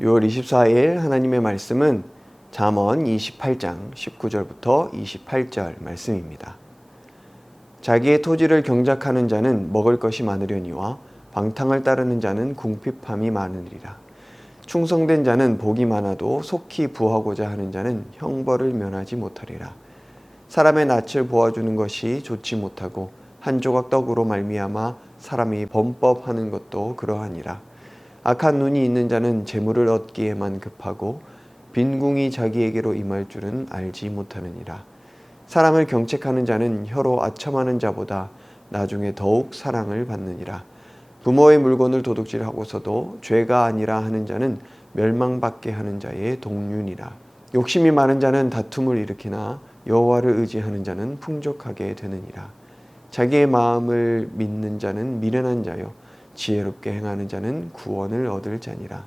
6월 24일 하나님의 말씀은 잠언 28장 19절부터 28절 말씀입니다. 자기의 토지를 경작하는 자는 먹을 것이 많으려니와 방탕을 따르는 자는 궁핍함이 많으리라. 충성된 자는 복이 많아도 속히 부하고자 하는 자는 형벌을 면하지 못하리라. 사람의 낯을 보아주는 것이 좋지 못하고 한 조각 떡으로 말미암아 사람이 범법하는 것도 그러하니라. 악한 눈이 있는 자는 재물을 얻기에만 급하고 빈궁이 자기에게로 임할 줄은 알지 못하느니라. 사람을 경책하는 자는 혀로 아첨하는 자보다 나중에 더욱 사랑을 받느니라. 부모의 물건을 도둑질하고서도 죄가 아니라 하는 자는 멸망받게 하는 자의 동륜이라. 욕심이 많은 자는 다툼을 일으키나 여호와를 의지하는 자는 풍족하게 되느니라. 자기의 마음을 믿는 자는 미련한 자요 지혜롭게 행하는 자는 구원을 얻을 자니라.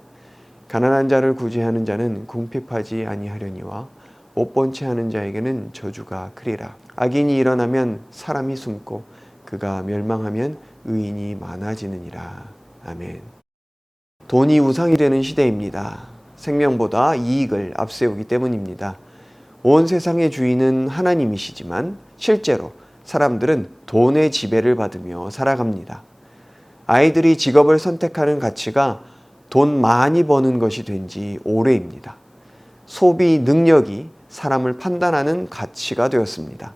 가난한 자를 구제하는 자는 궁핍하지 아니하려니와 못 본 채 하는 자에게는 저주가 크리라. 악인이 일어나면 사람이 숨고 그가 멸망하면 의인이 많아지느니라. 아멘. 돈이 우상이 되는 시대입니다. 생명보다 이익을 앞세우기 때문입니다. 온 세상의 주인은 하나님이시지만 실제로 사람들은 돈의 지배를 받으며 살아갑니다. 아이들이 직업을 선택하는 가치가 돈 많이 버는 것이 된 지 오래입니다. 소비 능력이 사람을 판단하는 가치가 되었습니다.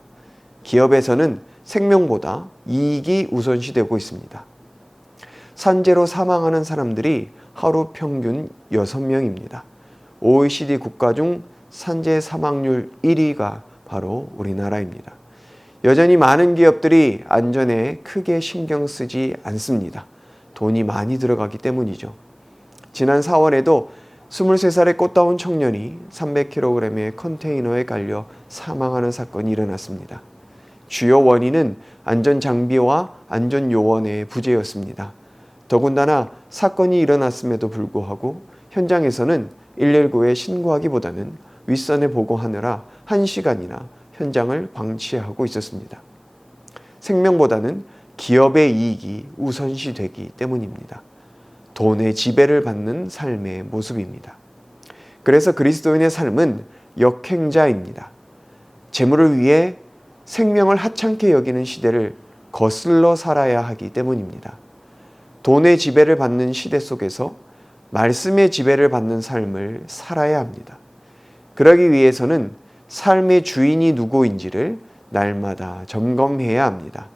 기업에서는 생명보다 이익이 우선시되고 있습니다. 산재로 사망하는 사람들이 하루 평균 6명입니다. OECD 국가 중 산재 사망률 1위가 바로 우리나라입니다. 여전히 많은 기업들이 안전에 크게 신경 쓰지 않습니다. 돈이 많이 들어가기 때문이죠. 지난 4월에도 23살의 꽃다운 청년이 300kg의 컨테이너에 깔려 사망하는 사건이 일어났습니다. 주요 원인은 안전장비와 안전요원의 부재였습니다. 더군다나 사건이 일어났음에도 불구하고 현장에서는 119에 신고하기보다는 윗선에 보고하느라 1시간이나 현장을 방치하고 있었습니다. 생명보다는 기업의 이익이 우선시되기 때문입니다. 돈의 지배를 받는 삶의 모습입니다. 그래서 그리스도인의 삶은 역행자입니다. 재물을 위해 생명을 하찮게 여기는 시대를 거슬러 살아야 하기 때문입니다. 돈의 지배를 받는 시대 속에서 말씀의 지배를 받는 삶을 살아야 합니다. 그러기 위해서는 삶의 주인이 누구인지를 날마다 점검해야 합니다.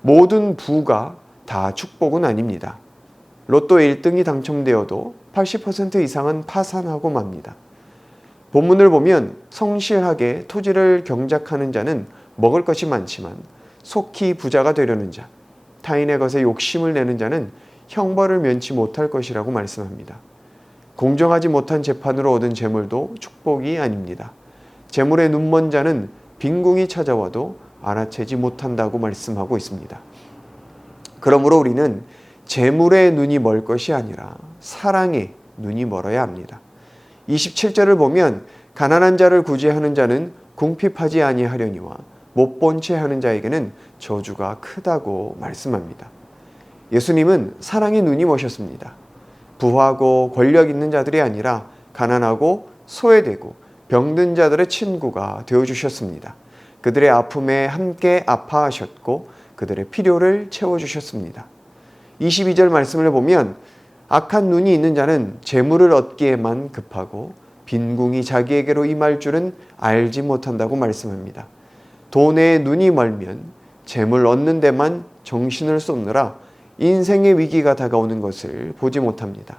모든 부가 다 축복은 아닙니다. 로또 1등이 당첨되어도 80% 이상은 파산하고 맙니다. 본문을 보면 성실하게 토지를 경작하는 자는 먹을 것이 많지만 속히 부자가 되려는 자, 타인의 것에 욕심을 내는 자는 형벌을 면치 못할 것이라고 말씀합니다. 공정하지 못한 재판으로 얻은 재물도 축복이 아닙니다. 재물에 눈먼 자는 빈궁이 찾아와도 알아채지 못한다고 말씀하고 있습니다. 그러므로 우리는 재물에 눈이 멀 것이 아니라 사랑에 눈이 멀어야 합니다. 27절을 보면 가난한 자를 구제하는 자는 궁핍하지 아니하려니와 못 본 채 하는 자에게는 저주가 크다고 말씀합니다. 예수님은 사랑의 눈이 머셨습니다. 부하고 권력 있는 자들이 아니라 가난하고 소외되고 병든 자들의 친구가 되어주셨습니다. 그들의 아픔에 함께 아파하셨고 그들의 필요를 채워주셨습니다. 22절 말씀을 보면 악한 눈이 있는 자는 재물을 얻기에만 급하고 빈궁이 자기에게로 임할 줄은 알지 못한다고 말씀합니다. 돈에 눈이 멀면 재물 얻는 데만 정신을 쏟느라 인생의 위기가 다가오는 것을 보지 못합니다.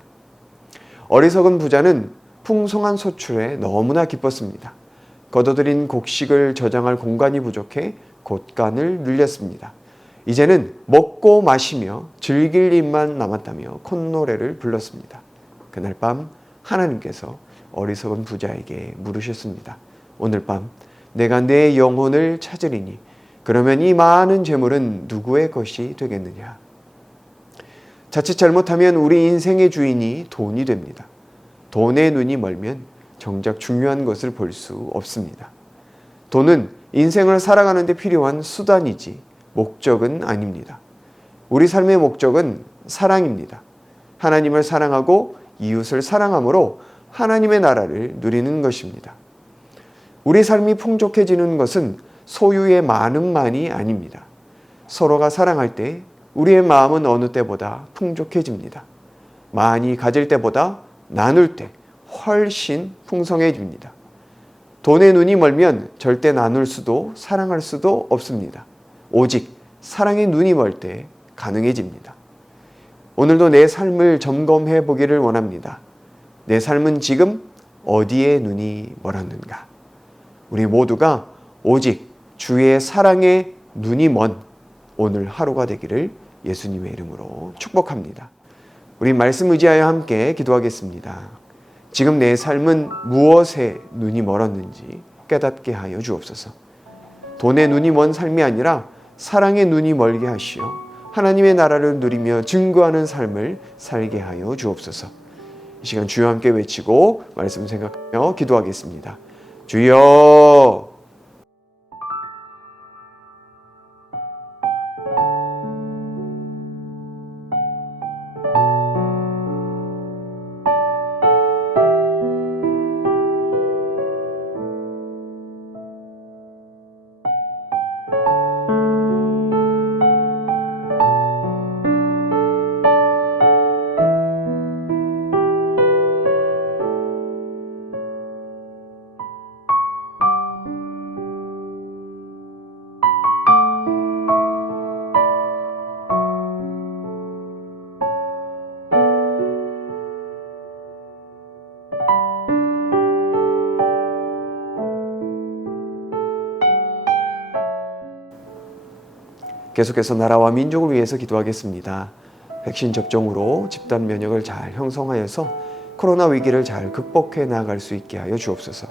어리석은 부자는 풍성한 소출에 너무나 기뻤습니다. 거둬들인 곡식을 저장할 공간이 부족해 곳간을 늘렸습니다. 이제는 먹고 마시며 즐길 일만 남았다며 콧노래를 불렀습니다. 그날 밤 하나님께서 어리석은 부자에게 물으셨습니다. 오늘 밤 내가 내 영혼을 찾으리니 그러면 이 많은 재물은 누구의 것이 되겠느냐? 자칫 잘못하면 우리 인생의 주인이 돈이 됩니다. 돈에 눈이 멀면 정작 중요한 것을 볼 수 없습니다. 돈은 인생을 살아가는 데 필요한 수단이지 목적은 아닙니다. 우리 삶의 목적은 사랑입니다. 하나님을 사랑하고 이웃을 사랑함으로 하나님의 나라를 누리는 것입니다. 우리 삶이 풍족해지는 것은 소유의 많음만이 아닙니다. 서로가 사랑할 때 우리의 마음은 어느 때보다 풍족해집니다. 많이 가질 때보다 나눌 때 훨씬 풍성해집니다. 돈에 눈이 멀면 절대 나눌 수도 사랑할 수도 없습니다. 오직 사랑의 눈이 멀 때 가능해집니다. 오늘도 내 삶을 점검해 보기를 원합니다. 내 삶은 지금 어디에 눈이 멀었는가? 우리 모두가 오직 주의 사랑에 눈이 먼 오늘 하루가 되기를 예수님의 이름으로 축복합니다. 우리 말씀 의지하여 함께 기도하겠습니다. 지금 내 삶은 무엇에 눈이 멀었는지 깨닫게 하여 주옵소서. 돈에 눈이 먼 삶이 아니라 사랑의 눈이 멀게 하시어 하나님의 나라를 누리며 증거하는 삶을 살게 하여 주옵소서. 이 시간 주여 함께 외치고 말씀 생각하며 기도하겠습니다. 주여! 계속해서 나라와 민족을 위해서 기도하겠습니다. 백신 접종으로 집단 면역을 잘 형성하여서 코로나 위기를 잘 극복해 나아갈 수 있게 하여 주옵소서.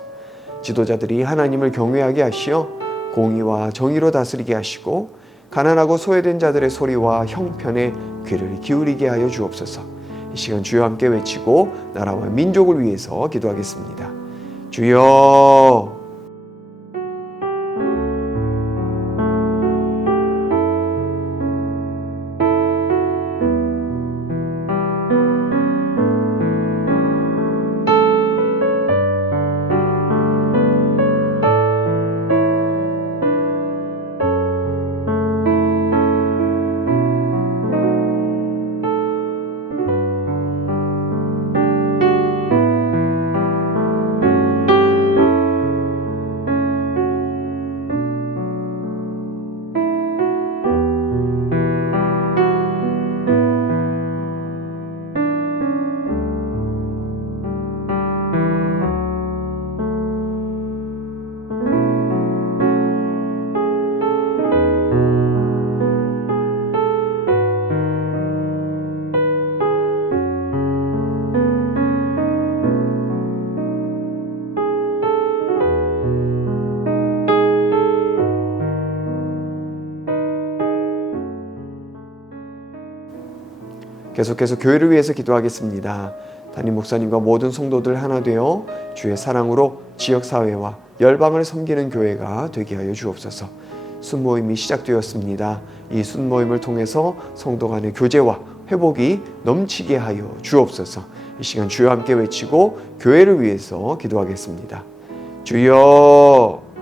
지도자들이 하나님을 경외하게 하시어 공의와 정의로 다스리게 하시고 가난하고 소외된 자들의 소리와 형편에 귀를 기울이게 하여 주옵소서. 이 시간 주여 함께 외치고 나라와 민족을 위해서 기도하겠습니다. 주여! 계속해서 교회를 위해서 기도하겠습니다. 담임 목사님과 모든 성도들 하나 되어 주의 사랑으로 지역사회와 열방을 섬기는 교회가 되게 하여 주옵소서. 순모임이 시작되었습니다. 이 순모임을 통해서 성도 간의 교제와 회복이 넘치게 하여 주옵소서. 이 시간 주여 함께 외치고 교회를 위해서 기도하겠습니다. 주여!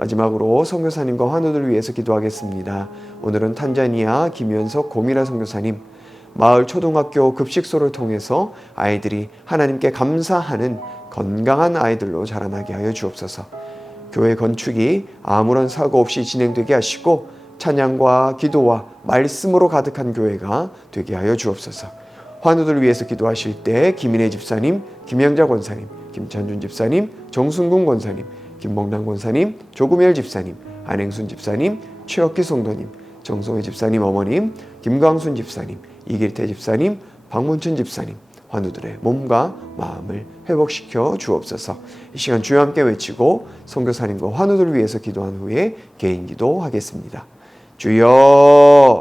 마지막으로 선교사님과 환우들을 위해서 기도하겠습니다. 오늘은 탄자니아 김현석 고미라 선교사님, 마을 초등학교 급식소를 통해서 아이들이 하나님께 감사하는 건강한 아이들로 자라나게 하여 주옵소서. 교회 건축이 아무런 사고 없이 진행되게 하시고 찬양과 기도와 말씀으로 가득한 교회가 되게 하여 주옵소서. 환우들 위해서 기도하실 때 김인혜 집사님, 김영자 권사님, 김찬준 집사님, 정순근 권사님, 김봉남 권사님, 조구멸 집사님, 안행순 집사님, 최혁기 성도님, 정성희 집사님 어머님, 김광순 집사님, 이길태 집사님, 박문춘 집사님, 환우들의 몸과 마음을 회복시켜 주옵소서. 이 시간 주여 함께 외치고 선교사님과 환우들을 위해서 기도한 후에 개인 기도하겠습니다. 주여